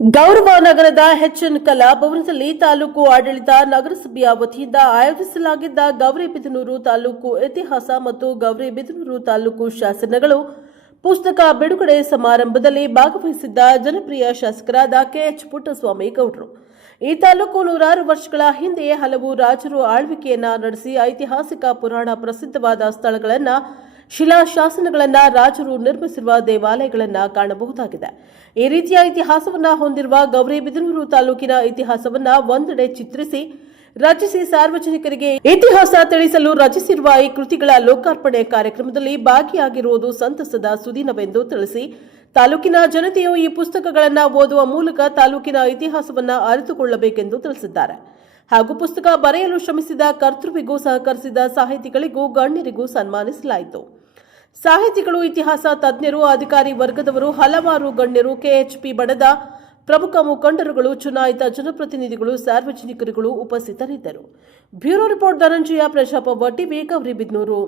ಗೌರವ ನಗರದ ಎಚ್ಎನ್ ಕಲಾ ಭವನದಲ್ಲಿ ತಾಲೂಕು ಆಡಳಿತ ನಗರಸಭೆಯ ವತಿಯಿಂದ ಆಯೋಜಿಸಲಾಗಿದ್ದ ಗೌರಿಬಿದನೂರು ತಾಲೂಕು ಇತಿಹಾಸ ಮತ್ತು ಗೌರಿಬಿದನೂರು ತಾಲೂಕು ಶಾಸನಗಳು ಪುಸ್ತಕ ಬಿಡುಗಡೆ ಸಮಾರಂಭದಲ್ಲಿ ಭಾಗವಹಿಸಿದ್ದ ಜನಪ್ರಿಯ ಶಾಸಕರಾದ ಕೆಎಚ್ ಪುಟ್ಟಸ್ವಾಮಿ ಗೌಡರು. ಈ ತಾಲೂಕು ನೂರಾರು ವರ್ಷಗಳ ಹಿಂದೆ ಹಲವು ರಾಜರು ಆಳ್ವಿಕೆಯನ್ನ ನಡೆಸಿ ಐತಿಹಾಸಿಕ ಪುರಾಣ ಪ್ರಸಿದ್ಧವಾದ ಸ್ಥಳಗಳನ್ನು ಶಿಲಾಶಾಸನಗಳನ್ನು ರಾಜರು ನಿರ್ಮಿಸಿರುವ ದೇವಾಲಯಗಳನ್ನು ಕಾಣಬಹುದಾಗಿದೆ. ಈ ರೀತಿಯ ಇತಿಹಾಸವನ್ನ ಹೊಂದಿರುವ ಗೌರಿಬಿದನೂರು ತಾಲೂಕಿನ ಇತಿಹಾಸವನ್ನ ಒಂದೆಡೆ ಚಿತ್ರಿಸಿ ರಚಿಸಿ ಸಾರ್ವಜನಿಕರಿಗೆ ಇತಿಹಾಸ ತಿಳಿಸಲು ರಚಿಸಿರುವ ಈ ಕೃತಿಗಳ ಲೋಕಾರ್ಪಣೆ ಕಾರ್ಯಕ್ರಮದಲ್ಲಿ ಭಾಗಿಯಾಗಿರುವುದು ಸಂತಸದ ಸುದಿನವೆಂದು ತಿಳಿಸಿ ತಾಲೂಕಿನ ಜನತೆಯು ಈ ಪುಸ್ತಕಗಳನ್ನು ಓದುವ ಮೂಲಕ ತಾಲೂಕಿನ ಇತಿಹಾಸವನ್ನ ಅರಿತುಕೊಳ್ಳಬೇಕೆಂದು ತಿಳಿಸಿದ್ದಾರೆ. ಹಾಗೂ ಪುಸ್ತಕ ಬರೆಯಲು ಶ್ರಮಿಸಿದ ಕರ್ತೃವಿಗೂ ಸಹಕರಿಸಿದ ಸಾಹಿತಿಗಳಿಗೂ ಗಣ್ಯರಿಗೂ ಸನ್ಮಾನಿಸಲಾಯಿತು. ಸಾಹಿತಿಗಳು, ಇತಿಹಾಸ ತಜ್ಞರು, ಅಧಿಕಾರಿ ವರ್ಗದವರು, ಹಲವಾರು ಗಣ್ಯರು, ಕೆಎಚ್ಪಿ ಬಣದ ಪ್ರಮುಖ ಮುಖಂಡರುಗಳು, ಚುನಾಯಿತ ಜನಪ್ರತಿನಿಧಿಗಳು, ಸಾರ್ವಜನಿಕರುಗಳು ಉಪಸ್ಥಿತರಿದ್ದರು. Bureau report Dhananjaya, Prajaprabha TV, Gauribidanur.